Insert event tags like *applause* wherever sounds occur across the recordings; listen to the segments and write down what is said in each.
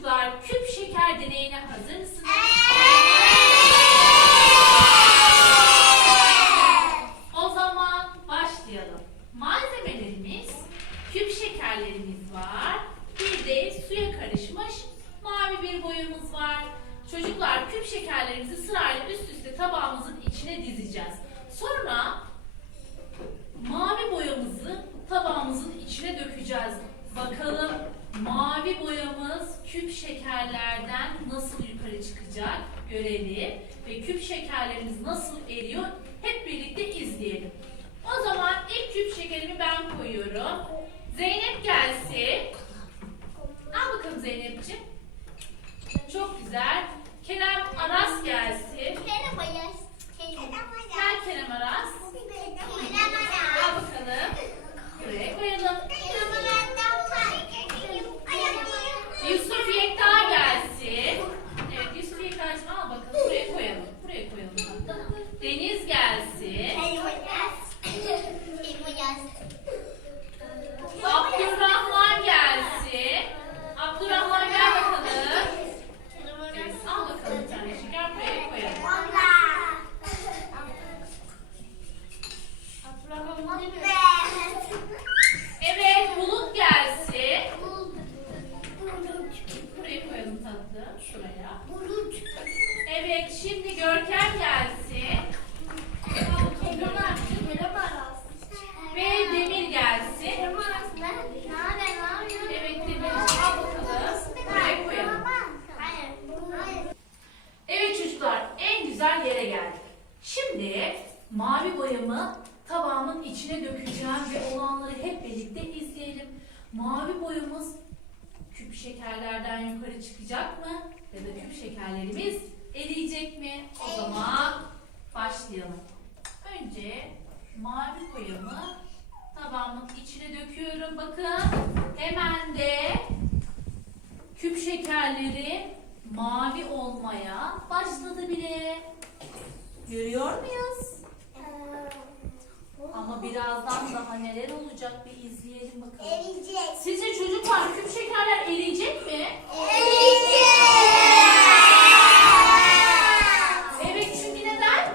çocuklar küp şeker deneyine hazır mısınız? O zaman başlayalım. Malzemelerimiz küp şekerlerimiz var. Bir de suya karışmış mavi bir boyamız var. Çocuklar küp şekerlerimizi sırayla üst üste tabağımızın içine dizeceğiz. Sonra mavi boyamızı tabağımızın içine dökeceğiz. Bakalım mavi boyamız küp şekerlerden nasıl yukarı çıkacak görelim. Ve küp şekerlerimiz nasıl eriyor hep birlikte izleyelim. O zaman ilk küp şekerimi ben koyuyorum. Zeynep gelsin. Al bakalım Zeynep'ciğim. Çok güzel. Kerem Aras gelsin. Gel Kerem Aras. Al bakalım. Buraya koyalım. Yusuf Yekta gelsin. Evet Yusuf Yekta'cığım al bakalım. Buraya koyalım. Buraya koyalım. Deniz gelsin. Abdurrahman gelsin. Abdurrahman gel bakalım. Al bakalım bir tane şeker buraya koyalım. Evet Bulut gelsin. Buraya koyalım tatlım. Şuraya. Evet şimdi Görkem gelsin. Al bakalım Görkemciğim. Ve Demir gelsin. Evet Demir al bakalım. Buraya koyalım. Evet çocuklar en güzel yere geldik. Şimdi mavi boyamı tabağımın içine dökeceğim ve olanları hep birlikte izleyelim. Mavi boyamız küp çıkacak mı? Ya da küp şekerlerimiz eriyecek mi? O zaman başlayalım. Önce mavi boyamı tabağımın içine döküyorum. Bakın hemen de küp şekerleri mavi olmaya başladı bile. Görüyor muyuz? Ama birazdan daha neler olacak bir izleyelim bakalım. Sizce çocuklar küp şekerler eriyecek mi? Evet çünkü neden?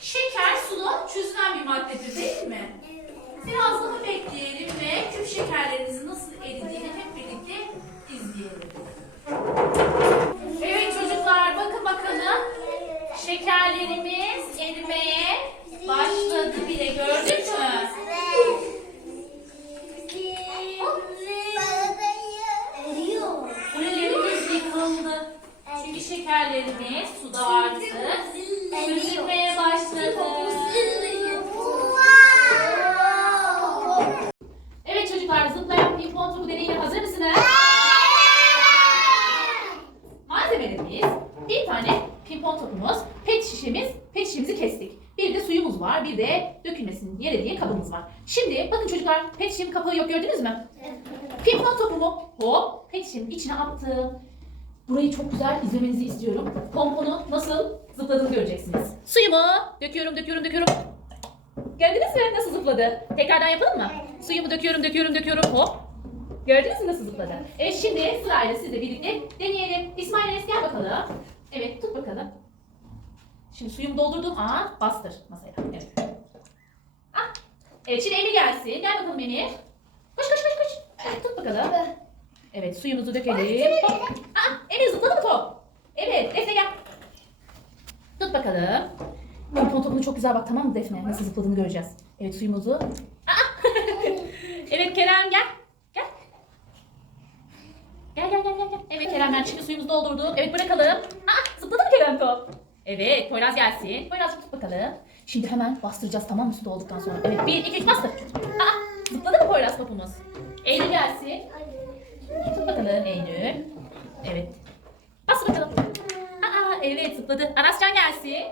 Şeker suda çözünen bir maddedir değil mi? Biraz daha bekleyelim var, bir de dökülmesin yere diye kabımız var. Şimdi bakın çocuklar pet şişemin kapağı yok gördünüz mü? Pimpon topumu hop pet içine attım. Burayı çok güzel izlemenizi istiyorum. Pomponu nasıl zıpladığını göreceksiniz. Suyumu döküyorum, döküyorum, döküyorum. Gördünüz mü nasıl zıpladı? Tekrardan yapalım mı? Suyumu döküyorum, döküyorum, döküyorum. Hop. Gördünüz mü nasıl zıpladı? Evet şimdi sırayla sizle birlikte deneyelim. İsmail Enes gel bakalım. Evet tut bakalım. Şimdi suyumu doldurdum. Aa bastır masaya. Evet. Ah. Evet şimdi Emir gelsin. Gel bakalım Emir. Koş koş koş koş. Evet tut bakalım. Evet suyumuzu dökelim. Hop. Aa Emir zıpladı mı top? Evet Defne gel. Tut bakalım. Pimpon topunu çok güzel bak tamam mı Defne? Nasıl zıpladığını göreceğiz. Evet suyumuzu. Aa! *laughs* evet Kerem gel. Gel. Gel gel gel gel. Evet Kerem'den şimdi suyumuzu doldurduk. Evet bırakalım. Aa zıpladı mı Kerem top? Evet Poyraz gelsin. Poyraz tut bakalım. Şimdi hemen bastıracağız tamam mı su dolduktan sonra. Evet 1 2 3 bastır. Aa zıpladı mı Poyraz topumuz? Eylül gelsin. Tut bakalım Eylül. Evet. Bas bakalım. Aa evet zıpladı. Arascan gelsin.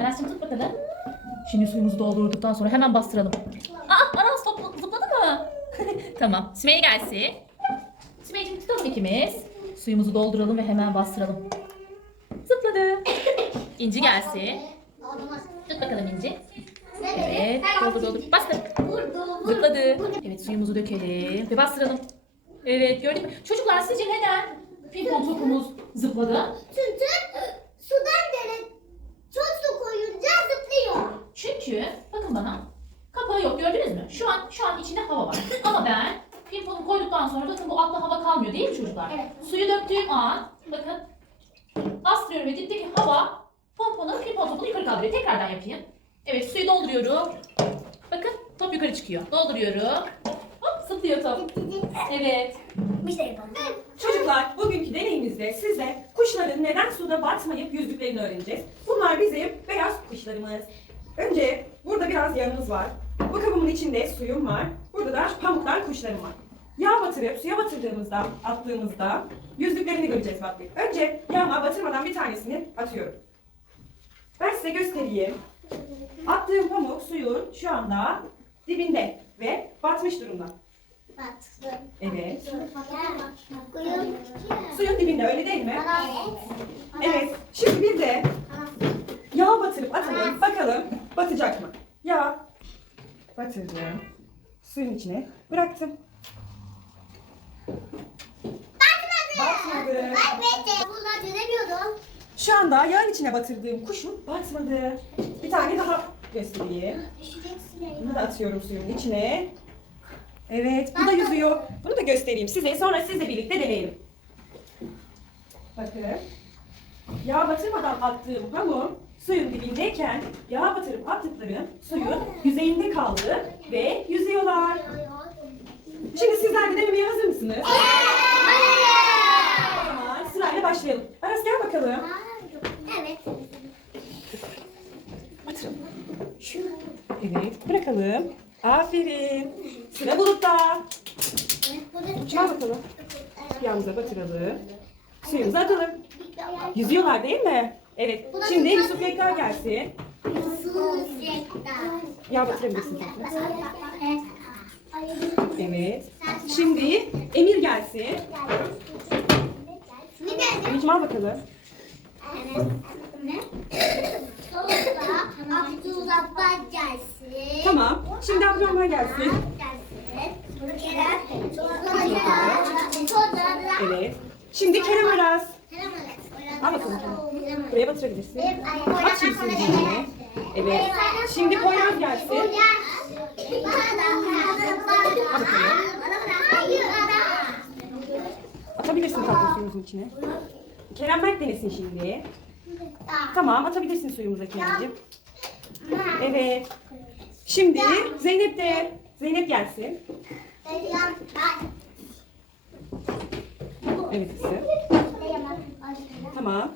Arascan tut bakalım. Şimdi suyumuzu doldurduktan sonra hemen bastıralım. Aa Aras top zıpladı mı? *laughs* tamam. Sümeyye gelsin. Sümeyye'cim tutalım ikimiz. Suyumuzu dolduralım ve hemen bastıralım. İnci gelsin. Tut bakalım İnci. Evet. Doldur doldur. Bastır. Zıpladı. Evet suyumuzu dökelim ve bastıralım. Evet gördün mü? Çocuklar sizce neden Pimpon topumuz zıpladı? Çünkü sudan dere çok su koyunca zıplıyor. Çünkü bakın bana kapağı yok gördünüz mü? Şu an şu an içinde hava var. Ama ben pimponu koyduktan sonra bakın bu altta hava kalmıyor değil mi çocuklar? Evet. Suyu döktüğüm an bakın bastırıyorum ve dipteki hava pomponun pimpon topunu yukarı kaldırıyor. Tekrardan yapayım. Evet suyu dolduruyorum. Bakın top yukarı çıkıyor. Dolduruyorum. Hop zıplıyor top. Evet. Bir şey yapalım. Çocuklar bugünkü deneyimizde size kuşların neden suda batmayıp yüzdüklerini öğreneceğiz. Bunlar bizim beyaz kuşlarımız. Önce burada biraz yağımız var. Bu kabımın içinde suyum var. Burada da pamuklar kuşlarım var. Yağ batırıp suya batırdığımızda, attığımızda yüzdüklerini göreceğiz bak. Önce yağma batırmadan bir tanesini atıyorum. Ben size göstereyim. Attığım pamuk suyun şu anda dibinde ve batmış durumda. Battı. Evet. Suyun dibinde öyle değil mi? Evet. Şimdi bir de yağ batırıp atalım. Bakalım batacak mı? Yağ batırdım. Suyun içine bıraktım. Batmadı. Batmadı. Bunlar dönemiyordum. Şu anda yağın içine batırdığım kuşum batmadı. Bir tane daha göstereyim. Bunu da atıyorum suyun içine. Evet, bu da yüzüyor. Bunu da göstereyim size. Sonra sizle birlikte deneyelim. Bakın. Yağ batırmadan attığım hamur suyun dibindeyken yağ batırıp attıklarım suyun yüzeyinde kaldı ve yüzüyorlar. Şimdi sizler de denemeye hazır mısınız? O zaman sırayla başlayalım. Aras gel bakalım. Evet. Batıralım. Evet, bırakalım. Aferin. Sıra bulutta. Gel bakalım. Yağımıza batıralım. Suyumuzu atalım. Yüzüyorlar değil mi? Evet. Şimdi Yusuf Yekta gelsin. Yağ batırabilirsin. Evet. Şimdi Emir gelsin. Emir'cim al bakalım. Abdullah gelsin. Şimdi Abdurrahman gelsin. Evet. Şimdi Kerem Aras. Al bakalım. Buraya batırabilirsin. Aç şimdi içine. Evet. Şimdi Poyraz gelsin. Atabilirsin tatlım suyumuzun içine. Kerem Berk denesin şimdi. Tamam atabilirsin suyumuza Kerem'ciğim. Evet. Şimdi Zeynep de. Zeynep gelsin. Evet kızım. Tamam.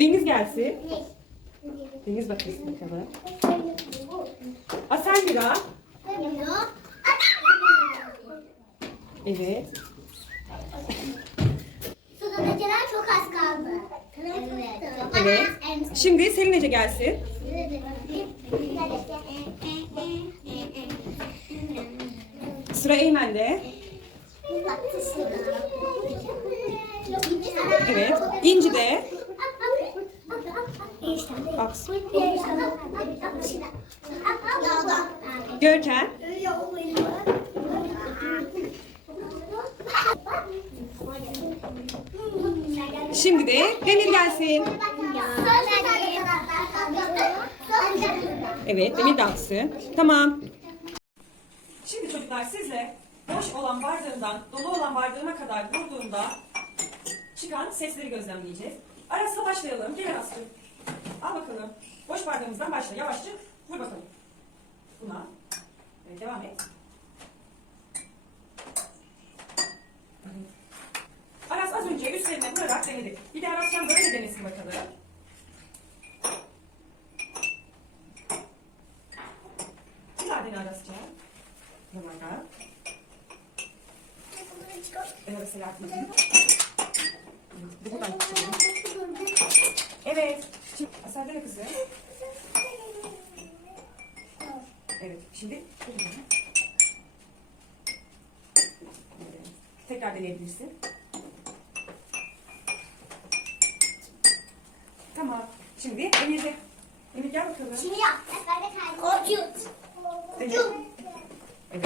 Deniz gelsin. Deniz bakırsın bakalım. Asengura. Evet. Sudakiler çok az kaldı. Evet. Şimdi Selin Ece gelsin. Sıra Eymen'de. Evet. İnci de. Aksın. Görkem. Şimdi de Demir gelsin. Evet, Demir de aksın. Tamam. Şimdi çocuklar sizle boş olan bardağından dolu olan bardağına kadar vurduğunda çıkan sesleri gözlemleyeceğiz. Aras'la başlayalım. Gel Aras'cığım. Al bakalım. Boş bardağımızdan başla. Yavaşça vur bakalım. Buna. Evet, devam et. Aras az önce üstlerine vurarak denedi. Bir de Aras sen böyle denesin bakalım. Bir daha dene Aras'cığım. Yavaşça. Evet, Selahattin. Evet, buradan çıkalım. Evet. Şimdi Asel dene kızım. Evet. Şimdi Evet. tekrar deneyebilirsin. Tamam. Şimdi Emir'de. Emir gel bakalım. Şimdi yap. Ben de kaydım. Korkut. Dene. Evet.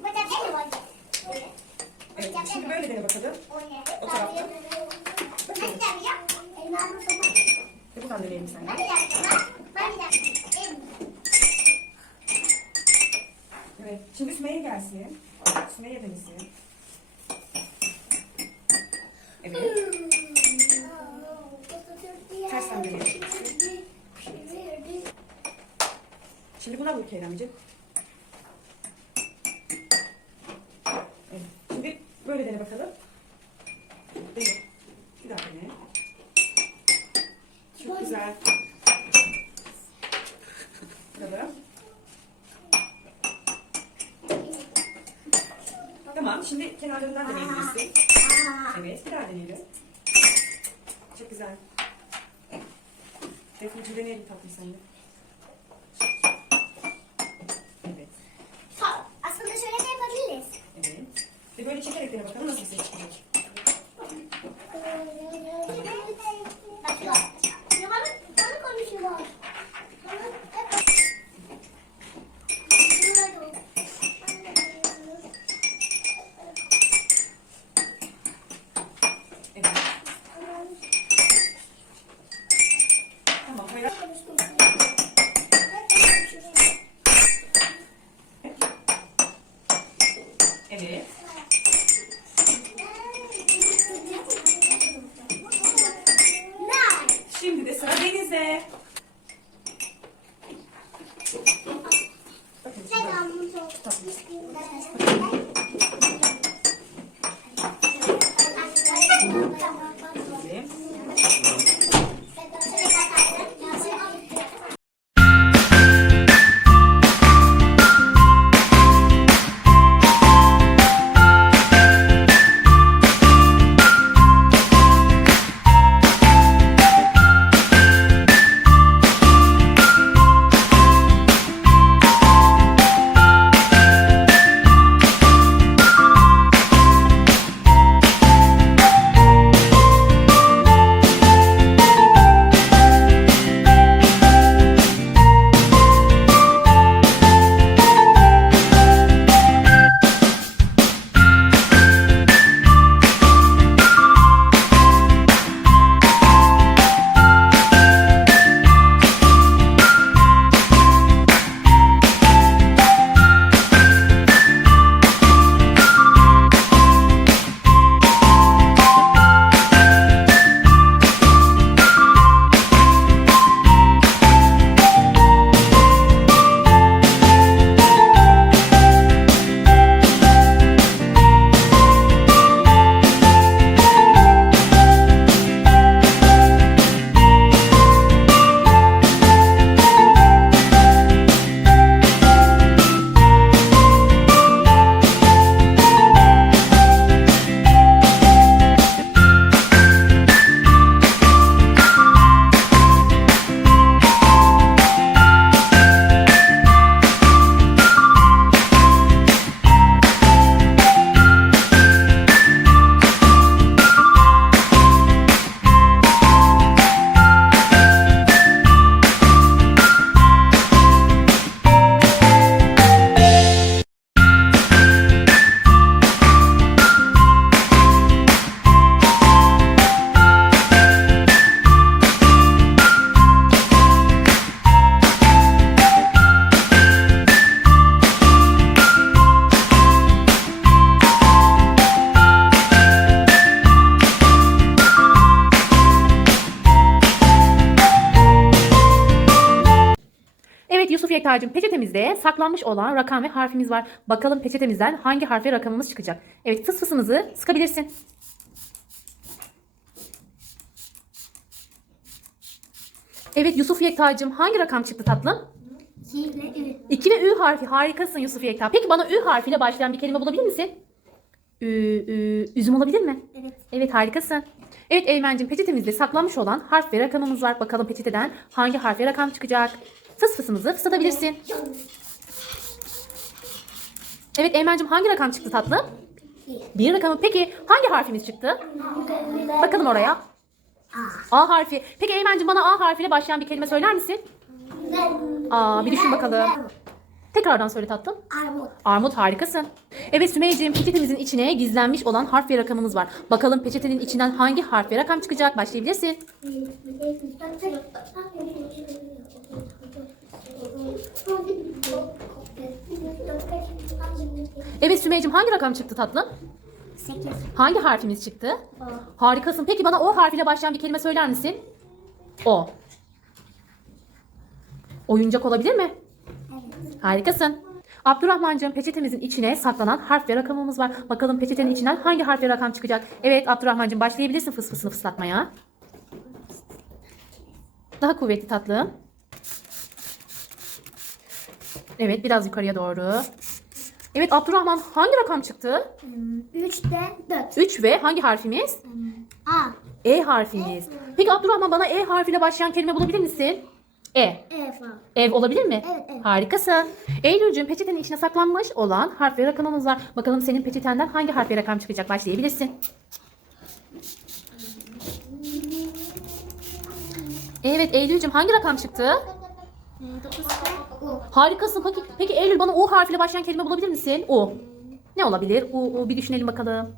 Bu da benim olacak. Evet. Şimdi Şimdi böyle dene bakalım. O tarafta. Nasıl yapacağım? Elmamı sopa. Ve buradan deneyelim sen. Evet. Şimdi Sümeyye gelsin. Sümeyye denesin. Evet. Tersten dönelim. Şimdi buna vur Keremciğim. Evet. Şimdi böyle dene bakalım. Dene. Bir daha dene. Çok güzel. Bakalım. Tamam. Kenarlarından deneyebilirsin. Evet. Bir daha deneyelim. Çok güzel. Defneciğim deneyelim tatlım sen de. Evet. Aslında şöyle de yapabiliriz. Evet. Ve böyle çekerek dene bakalım nasıl bir ses çıkacak. Bak yok. Ya bana, bana konuşuyor. Evet. Yekta'cığım peçetemizde saklanmış olan rakam ve harfimiz var. Bakalım peçetemizden hangi harf ve rakamımız çıkacak. Evet fıs fısımızı sıkabilirsin. Evet Yusuf Yekta'cığım hangi rakam çıktı tatlım? 2 ve Ü harfi harikasın Yusuf Yekta. Peki bana Ü harfiyle başlayan bir kelime bulabilir misin? Ü, ü, üzüm olabilir mi? Evet. Evet harikasın. Evet Eymen'cim peçetemizde saklanmış olan harf ve rakamımız var. Bakalım peçeteden hangi harf ve rakam çıkacak? Fıs fısımızı fıslatabilirsin. Evet Eymen'cim hangi rakam çıktı tatlım? Bir rakamı. Peki hangi harfimiz çıktı? Bakalım oraya. A harfi. Peki Eymen'cim bana A harfiyle başlayan bir kelime söyler misin? Aa bir düşün bakalım. Tekrardan söyle tatlım. Armut. Armut harikasın. Evet Sümeyye'ciğim peçetemizin içine gizlenmiş olan harf ve rakamımız var. Bakalım peçetenin içinden hangi harf ve rakam çıkacak? Başlayabilirsin. Evet Sümeyye'ciğim hangi rakam çıktı tatlım? Sekiz. Hangi harfimiz çıktı? O. Harikasın. Peki bana o harfiyle başlayan bir kelime söyler misin? O. Oyuncak olabilir mi? Harikasın. Abdurrahmancığım peçetemizin içine saklanan harf ve rakamımız var. Bakalım peçetenin içinden hangi harf ve rakam çıkacak? Evet Abdurrahmancığım başlayabilirsin fıs fısını fıslatmaya. Daha kuvvetli tatlım. Evet biraz yukarıya doğru. Evet Abdurrahman hangi rakam çıktı? Hmm, Üçte dört. 3 ve hangi harfimiz? A. E harfimiz. Peki Abdurrahman bana E harfiyle başlayan kelime bulabilir misin? E. E falan. Ev olabilir mi? Evet, evet. Harikasın. Eylül'cüğüm peçetenin içine saklanmış olan harf ve rakamımız var. Bakalım senin peçetenden hangi harf ve rakam çıkacak? Başlayabilirsin. Evet Eylül'cüğüm hangi rakam çıktı? Harikasın. Peki, peki Eylül bana U harfiyle başlayan kelime bulabilir misin? U. Ne olabilir? U, U bir düşünelim bakalım.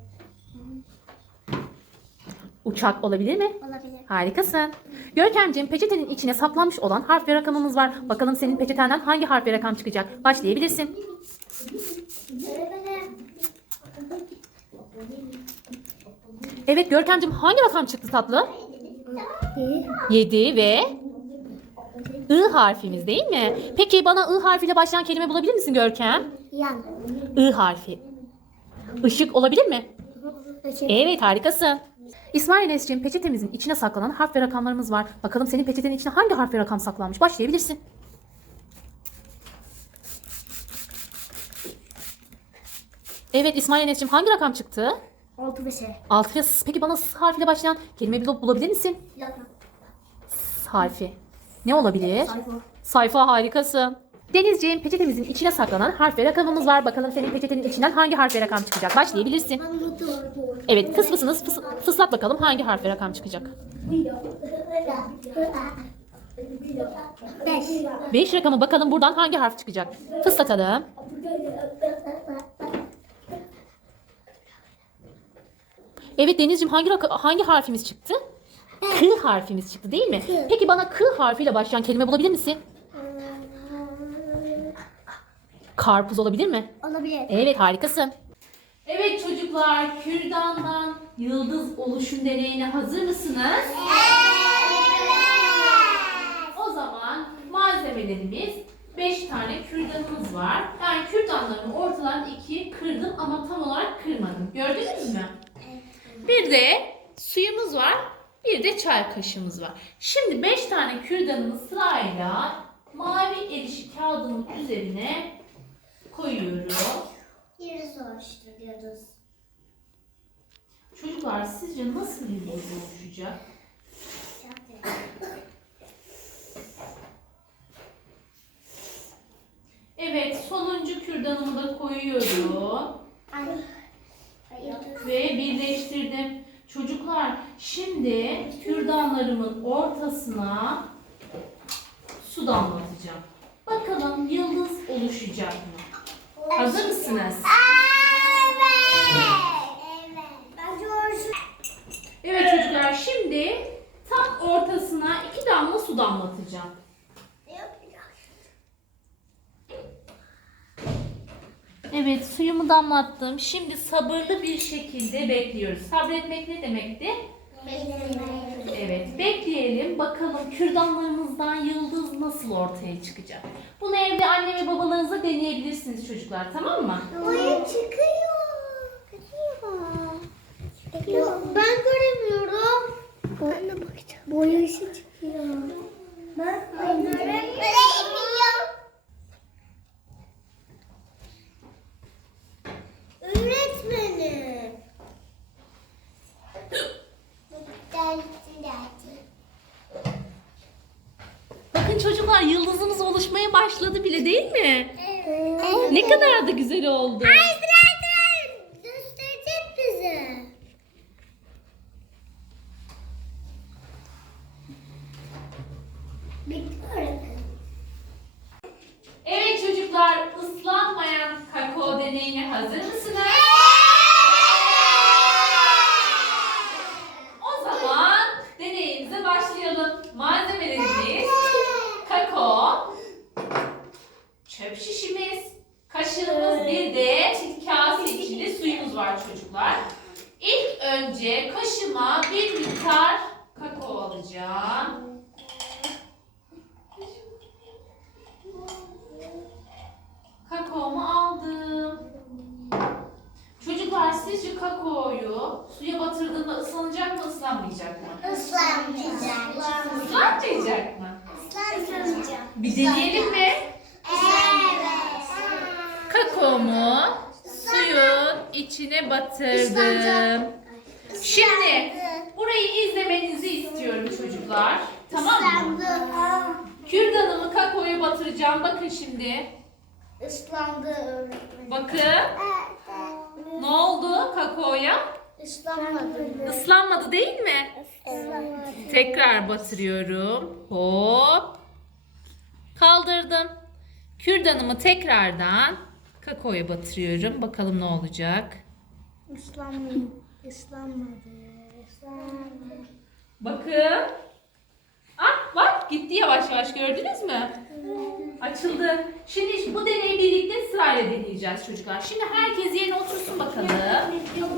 Uçak olabilir mi? Olabilir. Harikasın. Görkemciğim peçetenin içine saklanmış olan harf ve rakamımız var. Bakalım senin peçetenden hangi harf ve rakam çıkacak? Başlayabilirsin. Evet Görkemciğim hangi rakam çıktı tatlı? 7 ve I harfimiz değil mi? Peki bana I harfiyle başlayan kelime bulabilir misin Görkem? Yan. I harfi. Işık olabilir mi? Evet harikasın. İsmail Enes'ciğim peçetemizin içine saklanan harf ve rakamlarımız var. Bakalım senin peçetenin içine hangi harf ve rakam saklanmış? Başlayabilirsin. Evet İsmail Enes'ciğim hangi rakam çıktı? Altı ve şey. Altı ve S. Peki bana S harfiyle başlayan kelime bul- bulabilir misin? Yakın. S harfi. Ne olabilir? Sayfa. Sayfa harikasın. Denizciğim peçetemizin içine saklanan harf ve rakamımız var. Bakalım senin peçetenin içinden hangi harf ve rakam çıkacak? Başlayabilirsin. Evet fıs fısınız fıs, fıslat bakalım hangi harf ve rakam çıkacak. Beş. 5 rakamı bakalım buradan hangi harf çıkacak. Fıslatalım. Evet Denizciğim hangi hangi harfimiz çıktı? K harfimiz çıktı değil mi? Peki bana K harfiyle başlayan kelime bulabilir misin? Karpuz olabilir mi? Olabilir. Evet harikasın. Evet çocuklar kürdandan yıldız oluşum deneyine hazır mısınız? O zaman malzemelerimiz 5 tane kürdanımız var. Ben kürdanların ortalarını ikiye kırdım ama tam olarak kırmadım. Gördünüz mü? Bir de suyumuz var. Bir de çay kaşığımız var. Şimdi 5 tane kürdanımı sırayla mavi erişi kağıdımın üzerine koyuyorum. Yeri soruşturuyoruz. Çocuklar sizce nasıl bir yol oluşacak? Evet, sonuncu kürdanımı da koyuyorum ve birleştirdim. Çocuklar, şimdi kürdanlarımın ortasına su damlatacağım. Bakalım yıldız oluşacak mı? Hazır mısınız? Evet. Evet. Çocuklar, şimdi tam ortasına iki damla su damlatacağım. Evet suyumu damlattım. Şimdi sabırlı bir şekilde bekliyoruz. Sabretmek ne demekti? Evet bekleyelim. Bakalım kürdanlarımızdan yıldız nasıl ortaya çıkacak. Bunu evde anne ve babalarınıza deneyebilirsiniz çocuklar tamam mı? Boya çıkıyor. Çıkıyor. Ben göremiyorum. Ben de bakacağım. Boyası çıkıyor. Ben göremiyorum. Öğretmenim. Çocuklar yıldızımız oluşmaya başladı bile değil mi? Ne kadar da güzel oldu. Gösterecek çöp şişimiz, kaşığımız bir de kase içinde suyumuz var çocuklar. İlk önce kaşıma bir miktar Islanacak. Şimdi burayı izlemenizi istiyorum çocuklar. Tamam mı? Kürdanımı kakaoya batıracağım. Bakın şimdi. Islandı öğretmenim. Bakın. Ne oldu kakaoya? Islanmadı. Islanmadı değil mi? Islanmadı. Tekrar batırıyorum. Hop. Kaldırdım. Kürdanımı tekrardan kakaoya batırıyorum. Bakalım ne olacak. Islanmadı. Islanmadı. Islanmadı. Bakın. Ah bak gitti yavaş yavaş gördünüz mü? Açıldı. Şimdi bu deneyi birlikte sırayla deneyeceğiz çocuklar. Şimdi herkes yerine otursun bakalım.